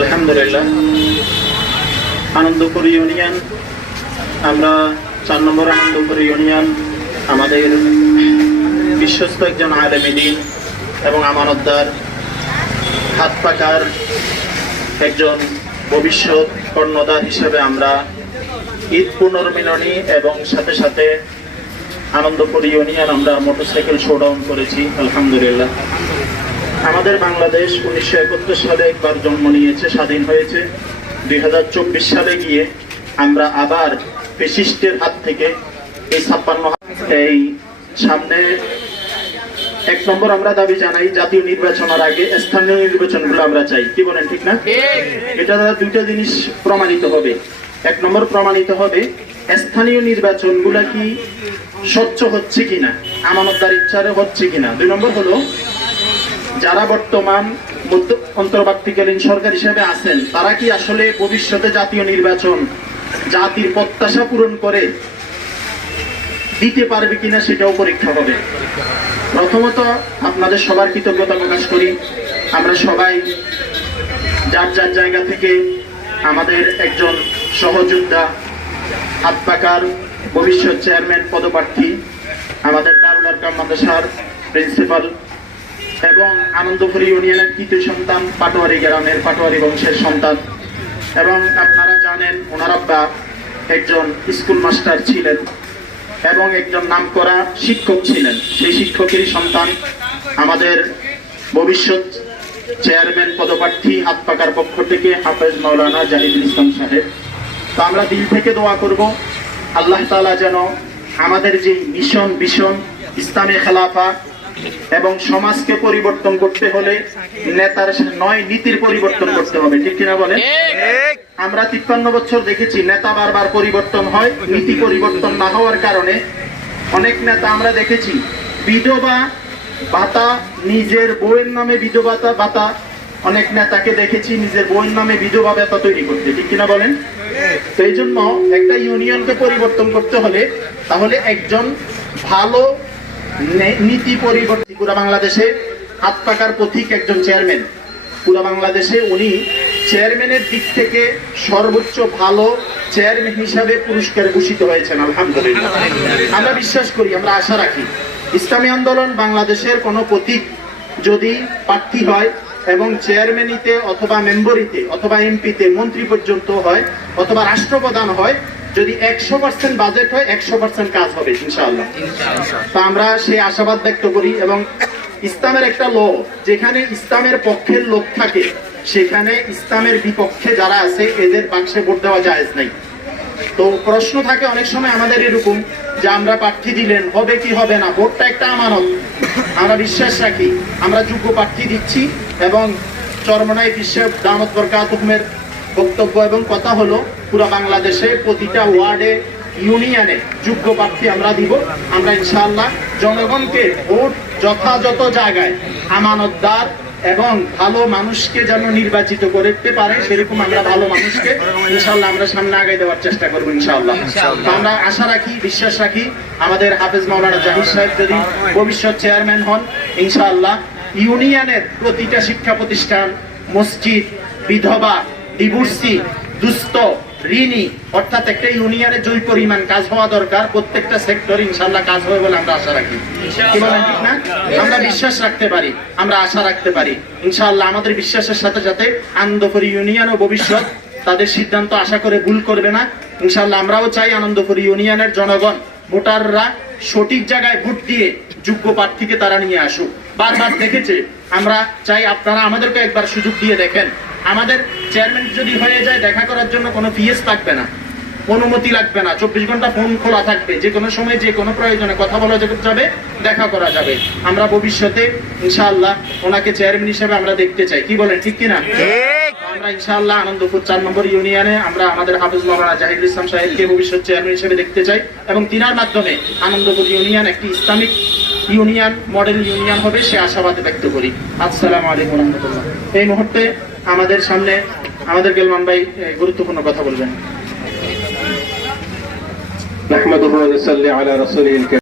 আলহামদুলিল্লাহ। আনন্দপুর ইউনিয়ন, আমরা চার নম্বর আনন্দপুর ইউনিয়ন, আমাদের বিশ্বস্ত একজন আলেমী দিন এবং আমানতদার, হাত পাকার একজন ভবিষ্যৎ কর্ণধার হিসেবে আমরা ঈদ পুনর্মিলনী এবং সাথে সাথে আনন্দপুর ইউনিয়ন আমরা মোটরসাইকেল শোডাউন করেছি, আলহামদুলিল্লাহ। আমাদের বাংলাদেশ উনিশশো একাত্তর সালে একবার জন্ম নিয়েছে স্বাধীন হয়েছে। দুই হাজার চব্বিশ সালে গিয়ে আমরা আবার ফেসিস্টের হাত থেকে এই ছাপ্পান্ন এই সামনে এক নম্বর আমরা দাবি জানাই জাতীয় নির্বাচনের আগে স্থানীয় নির্বাচনগুলো আমরা চাই। কি বলেন ঠিক না? এটা দ্বারা দুইটা জিনিস প্রমাণিত হবে। এক নম্বর প্রমাণিত হবে স্থানীয় নির্বাচনগুলা কি স্বচ্ছ হচ্ছে কিনা আমানতদার ইচ্ছারে হচ্ছে কিনা। দুই নম্বর হলো যারা বর্তমান মধ্য- অন্তর্বর্তীকালীন সরকার হিসেবে আছেন, তারা কি আসলে ভবিষ্যতে জাতীয় নির্বাচন জাতির প্রত্যাশা পূরণ করে দিতে পারবে কিনা সেটাও পরীক্ষা হবে। প্রথমত আপনাদের সবার কৃতজ্ঞতা প্রকাশ করি। আমরা সবাই যার যার জায়গা থেকে আমাদের একজন সহযোদ্ধা হাত পাকার ভবিষ্যৎ চেয়ারম্যান, পদপ্রার্থী, আমাদের দারুল আরকাম প্রিন্সিপাল এবং আনন্দপুর ইউনিয়নের তৃতীয় সন্তান পাটোয়ারি গ্রামের পাটোয়ারি বংশের সন্তান। এবং আপনারা জানেন, ওনার আব্বা একজন স্কুল মাস্টার ছিলেন এবং একজন নামকরা শিক্ষক ছিলেন। সেই শিক্ষকেরই সন্তান আমাদের ভবিষ্যৎ চেয়ারম্যান পদপ্রার্থী হাত পাকার পক্ষ থেকে হাফেজ মাওলানা জাহিদুল ইসলাম সাহেব। তো আমরা দিল থেকে দোয়া করব, আল্লাহ তালা যেন আমাদের যে মিশন ভীষণ ইসলামী খেলাফা এবং সমাজকে পরিবর্তন করতে হলে নেতার নয় নীতির পরিবর্তন করতে হবে ঠিক কিনা বলেন? আমরা তিপ্পান্ন বছর দেখেছি নেতা বারবার পরিবর্তন হয় নীতি পরিবর্তন না হওয়ার কারণে অনেক নেতা আমরা দেখেছি বিধবা ভাতা নিজের বউয়ের নামে বিধবা ভাতা অনেক নেতাকে দেখেছি নিজের বউয়ের নামে বিধবা ভাতা তৈরি করতে ঠিক কিনা বলেন? তো এই জন্য একটা ইউনিয়নকে পরিবর্তন করতে হলে তাহলে একজন ভালো নীতি পরিবর্তন পুরা বাংলাদেশে হাত পাকার পথিক একজন চেয়ারম্যান। পুরা বাংলাদেশে উনি চেয়ারম্যানের দিক থেকে সর্বোচ্চ ভালো চেয়ারম্যান হিসাবে পুরস্কারে ভূষিত হয়েছেন আলহামদুলিল্লাহ। আমরা বিশ্বাস করি আমরা আশা রাখি। ইসলামী আন্দোলন বাংলাদেশের কোনো প্রতীক যদি প্রার্থী হয় এবং চেয়ারম্যানিতে অথবা মেম্বরিতে অথবা এমপিতে মন্ত্রী পর্যন্ত হয় অথবা রাষ্ট্রপ্রধান হয় যদি একশো পার্সেন্ট বাজেট হয় একশো পার্সেন্ট কাজ হবে ইনশাআল্লাহ। তো আমরা সেই আশাবাদ ব্যক্ত করি এবং ইসলামের একটা ল যেখানে ইসলামের পক্ষের লোক থাকে সেখানে ইসলামের বিপক্ষে যারা আছে এদের বাক্সে ভোট দেওয়া জায়েজ নাই। তো প্রশ্ন থাকে অনেক সময় আমাদের এরকম যে আমরা প্রার্থী দিলেন হবে কি হবে না? ভোটটা একটা আমানত। আমরা বিশ্বাস রাখি আমরা যোগ্য প্রার্থী দিচ্ছি এবং চরমনাই বিশ্বের দামত বরকাত হুকুমের বক্তব্য এবং কথা হলো পুরো বাংলাদেশে প্রতিটা ওয়ার্ডে ইউনিয়নে যোগ্য প্রার্থী আমরা দিব। আমরা ইনশাআল্লাহ জনগণকে ভোট যথাযথ জায়গায় আমানতদার এবং ভালো মানুষকে যেন নির্বাচিত করতে পারে সেরকম আমরা ভালো মানুষকে ইনশাল্লাহ আমরা সামনে আগে দেওয়ার চেষ্টা করব ইনশাআল্লাহ। তো আমরা আশা রাখি বিশ্বাস রাখি আমাদের হাফেজ মাওলানা জাহির সাহেব যদি ভবিষ্যৎ চেয়ারম্যান হন ইনশাআল্লাহ ইউনিয়নের প্রতিটা শিক্ষা প্রতিষ্ঠান মসজিদ বিধবা ডিভোর্সি দুস্থ ঋণী, অর্থাৎ একটা ইউনিয়নে যে পরিমাণ কাজ হওয়া দরকার, প্রত্যেকটা সেক্টর ইনশাল্লাহ কাজ হবে বলে আমরা আশা রাখি। আমরা বিশ্বাস রাখতে পারি, আমরা আশা রাখতে পারি। ইনশাআল্লাহ আমাদের বিশ্বাসের সাথে সাথে আনন্দপুর ইউনিয়ন ও ভবিষ্যৎ তাদের সিদ্ধান্ত আশা করে ভুল করবে না। ইনশাআল্লাহ আমরাও চাই আনন্দপুর ইউনিয়নের জনগণ, ভোটাররা সঠিক জায়গায় ভোট দিয়ে যোগ্য প্রার্থীকে তারা নিয়ে আসুক। বারবার দেখেছে, আমরা চাই আপনারা আমাদেরকে একবার সুযোগ দিয়ে দেখেন। আমাদের চেয়ারম্যান যদি হয়ে যায় দেখা করার জন্য কোনো ফিএস থাকবে না অনুমতি লাগবে না চব্বিশ ঘণ্টা ফোন খোলা থাকবে যে কোনো সময় যে কোনো প্রয়োজনে কথা বলা যাবে দেখা করা যাবে। আমরা ভবিষ্যতে ইনশাআল্লাহ ওনাকে চেয়ারম্যান হিসেবে আমরা দেখতে চাই। কি বলেন ঠিক কিনা? আমরা ইনশাআল্লাহ আনন্দপুর চার নম্বর ইউনিয়নে আমরা আমাদের হাফিজ মাওলানা জাহিদুল ইসলাম সাহেবকে ভবিষ্যৎ চেয়ারম্যান হিসেবে দেখতে চাই এবং তিনার মাধ্যমে আনন্দপুর ইউনিয়ন একটি ইসলামিক ইউনিয়ন মডেল ইউনিয়ন হবে সে আশাবাদ ব্যক্ত করি। আসসালামু আলাইকুম রহমতুল্লাহ। এই মুহূর্তে আমাদের সামনে আমাদের গেলমান ভাই এ, গুরুত্বপূর্ণ কথা বলবেন نحمده ونصلي على رسوله الكريم